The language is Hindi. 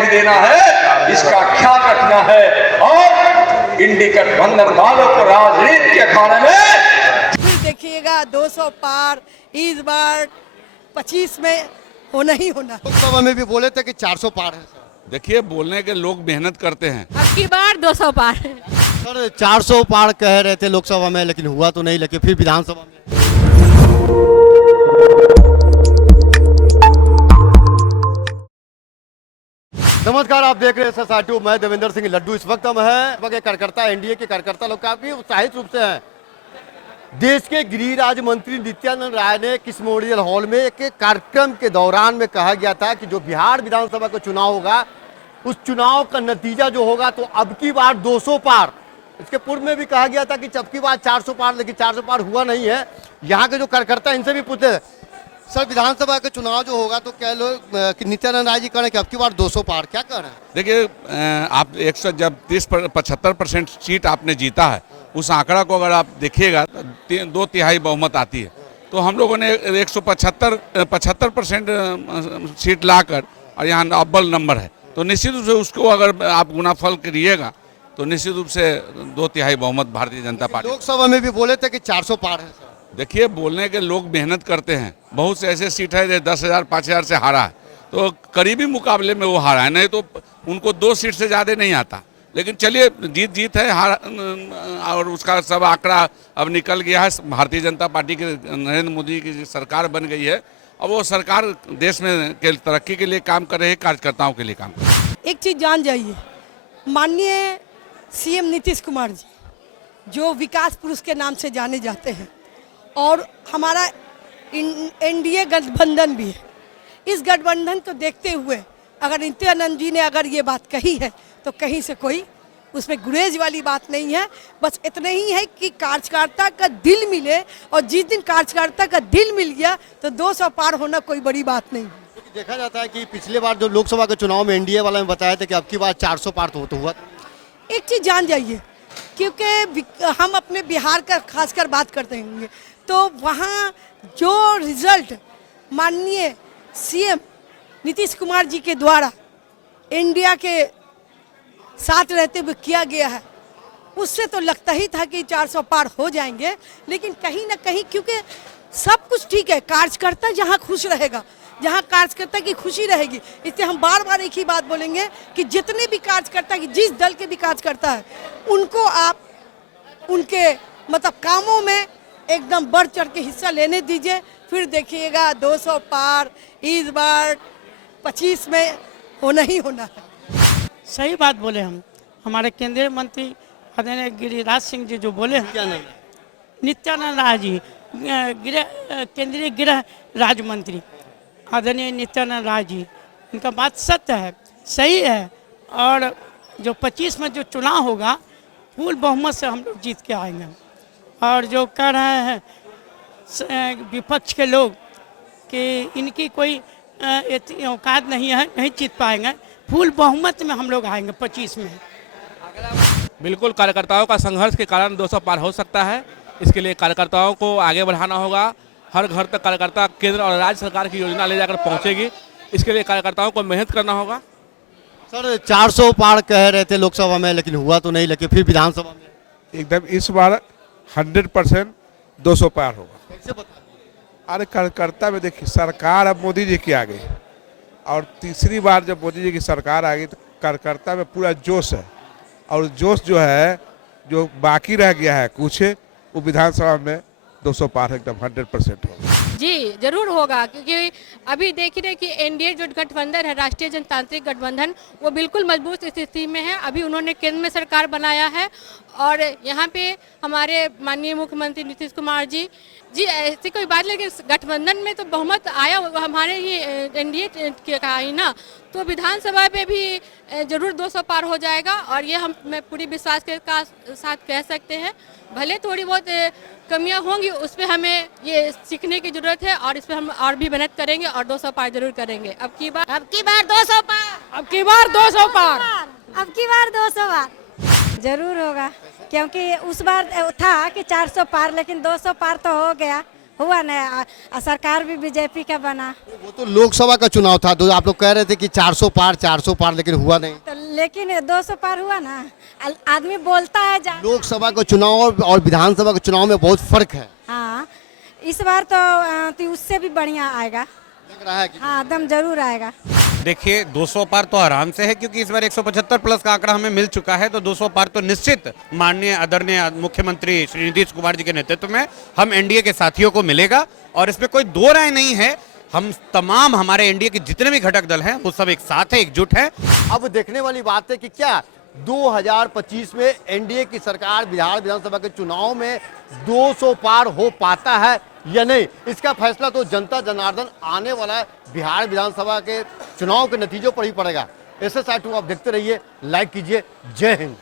नहीं देना है, इसका ख्याल रखना है। और इंडी गठबंधन वालों को राजनीति के अखाड़े में फिर देखिएगा 200 पार इस बार 25 में होना ही होना। लोकसभा में भी बोले थे कि 400 पार है। देखिए, बोलने के लोग मेहनत करते हैं। अब की बार 200 पार है। सर 400 पार कह रहे थे लोकसभा में, लेकिन हुआ तो नहीं, लेकिन फिर विधानसभा में। नमस्कार, आप देख रहे हैं SR2, मैं देवेंद्र सिंह लड्डू। इस वक्त हम हैं कार्यकर्ता, एनडीए के कार्यकर्ता लोग काफी उत्साहित रूप से हैं। देश के गृह राज्य मंत्री नित्यानंद राय ने किस मेमोरियल हॉल में एक कार्यक्रम के दौरान में कहा गया था कि जो बिहार विधानसभा का चुनाव होगा, उस चुनाव का नतीजा जो होगा तो अब की बार 200 पार। इसके पूर्व में भी कहा गया था कि अब की बार 400 पार, लेकिन 400 पार हुआ नहीं है। यहाँ के जो कार्यकर्ता, इनसे भी पूछते सर, विधानसभा का चुनाव जो होगा तो क्या लोग नित्यानंद राय जी कह रहे हैं कि अब की बार 200 पार, क्या कह रहे हैं? देखिए, आप 75% सीट आपने जीता है, उस आंकड़ा को अगर आप देखिएगा तो 2/3 बहुमत आती है। तो हम लोगों ने 75% सीट लाकर, और यहाँ अव्वल नंबर है, तो निश्चित रूप से उसको अगर आप गुनाफल करिएगा तो निश्चित रूप से 2/3 बहुमत भारतीय जनता पार्टी। लोकसभा में भी बोले थे कि 400 पार है। देखिए, बोलने के लोग मेहनत करते हैं। बहुत से ऐसे सीट है जो 10,000 5,000 से हारा है, तो करीबी मुकाबले में वो हारा है, नहीं तो उनको 2 सीट से ज़्यादा नहीं आता। लेकिन चलिए, जीत है, हार, और उसका सब आंकड़ा अब निकल गया है। भारतीय जनता पार्टी के नरेंद्र मोदी की सरकार बन गई है। अब वो सरकार देश में के तरक्की के लिए काम कर रही है, कार्यकर्ताओं के लिए काम कर रही है। एक चीज़ जान जाइए, माननीय सीएम नीतीश कुमार जी जो विकास पुरुष के नाम से जाने जाते हैं, और हमारा एनडीए गठबंधन भी है। इस गठबंधन को देखते हुए अगर नित्यानंद जी ने अगर ये बात कही है तो कहीं से कोई उसमें गुरेज वाली बात नहीं है। बस इतना ही है कि कार्यकर्ता का दिल मिले, और जिस दिन कार्यकर्ता का दिल मिल गया तो 200 पार होना कोई बड़ी बात नहीं। देखा जाता है कि पिछले बार जो लोकसभा के चुनाव में एनडीए वाला में बताया था कि अब की बार 400 पार तो हुआ। एक चीज़ जान जाइए, क्योंकि हम अपने बिहार का खासकर बात करते हैं, तो वहाँ जो रिजल्ट माननीय सीएम नीतीश कुमार जी के द्वारा इंडिया के साथ रहते हुए किया गया है, उससे तो लगता ही था कि 400 पार हो जाएंगे। लेकिन कहीं ना कहीं, क्योंकि सब कुछ ठीक है, कार्यकर्ता जहाँ खुश रहेगा, जहाँ कार्यकर्ता की खुशी रहेगी, इसलिए हम बार बार एक ही बात बोलेंगे कि जितने भी कार्यकर्ता की, जिस दल के भी कार्यकर्ता है, उनको आप उनके मतलब कामों में एकदम बढ़ चढ़ के हिस्सा लेने दीजिए। फिर देखिएगा 200 पार इस बार 25 में होना ही होना है। सही बात बोले हम। हमारे केंद्रीय मंत्री आदरणीय गिरिराज सिंह जी जो बोले हैं, नित्यानंद राय जी केंद्रीय गृह राज्य मंत्री आदरणीय नित्यानंद राय जी, इनका बात सत्य है, सही है। और जो 25 में जो चुनाव होगा, फुल बहुमत से हम लोग जीत के आएंगे। और जो कह रहे हैं विपक्ष के लोग कि इनकी कोई औकात नहीं है, नहीं जीत पाएंगे, फुल बहुमत में हम लोग आएंगे 25 में। बिल्कुल, कार्यकर्ताओं का संघर्ष के कारण 200 पार हो सकता है। इसके लिए कार्यकर्ताओं को आगे बढ़ाना होगा। हर घर तक कार्यकर्ता केंद्र और राज्य सरकार की योजना ले जाकर पहुंचेगी। इसके लिए कार्यकर्ताओं को मेहनत करना होगा। सर 400 पार कह रहे थे लोकसभा में, लेकिन हुआ तो नहीं, लेकिन फिर विधानसभा में एकदम इस बार 100% 200 पार होगा। कैसे बता? अरे कार्यकर्ता में देखिए, सरकार अब मोदी जी की आ गई, और तीसरी बार जब मोदी जी की सरकार आ गई तो कार्यकर्ता में पूरा जोश है। और जोश जो है, जो बाकी रह गया है कुछ, वो विधानसभा में 200 पार एकदम 100% होगा। जी जरूर होगा, क्योंकि अभी देख रहे कि एनडीए जो गठबंधन है, राष्ट्रीय जनतांत्रिक गठबंधन, वो बिल्कुल मजबूत स्थिति में है। अभी उन्होंने केंद्र में सरकार बनाया है, और यहाँ पे हमारे माननीय मुख्यमंत्री नीतीश कुमार जी ऐसी कोई बात, लेकिन गठबंधन में तो बहुमत आया हमारे ही एनडीए का ही ना, तो विधानसभा पे भी जरूर 200 पार हो जाएगा। और ये हम पूरी विश्वास के साथ कह सकते हैं। भले थोड़ी बहुत कमियां होंगी, उस पर हमें ये सीखने की जरूरत है, और इस पर हम और भी मेहनत करेंगे और 200 पार जरूर करेंगे। अब की बार 200 पार, अब की बार 200 पार, अब की बार 200 पार जरूर होगा, क्योंकि उस बार था कि 400 पार, लेकिन 200 पार तो हो गया। हुआ ना, सरकार भी बीजेपी का बना। वो तो लोकसभा का चुनाव था, तो आप लोग कह रहे थे कि 400 पार, लेकिन हुआ नहीं। तो लेकिन 200 पार हुआ ना। आदमी बोलता है लोकसभा का चुनाव और विधानसभा के चुनाव में बहुत फर्क है। हाँ, इस बार तो उससे भी बढ़िया आएगा, लग रहा है कि हाँ दम जरूर आएगा। देखिए 200 पार तो आराम से है, क्योंकि इस बार 175 प्लस का आंकड़ा हमें मिल चुका है, तो 200 पार तो निश्चित माननीय आदरणीय मुख्यमंत्री श्री नीतीश कुमार जी के नेतृत्व में हम एनडीए के साथियों को मिलेगा, और इसमें कोई दो राय नहीं है। हम तमाम हमारे एनडीए के जितने भी घटक दल हैं वो सब एक साथ है, एकजुट है। अब देखने वाली बात है कि क्या 2025 में एनडीए की सरकार बिहार विधानसभा के चुनाव में 200 पार हो पाता है या नहीं, इसका फैसला तो जनता जनार्दन आने वाला बिहार विधानसभा के चुनाव के नतीजों पर ही पड़ेगा। SSR2 आप देखते रहिए, लाइक कीजिए। जय हिंद।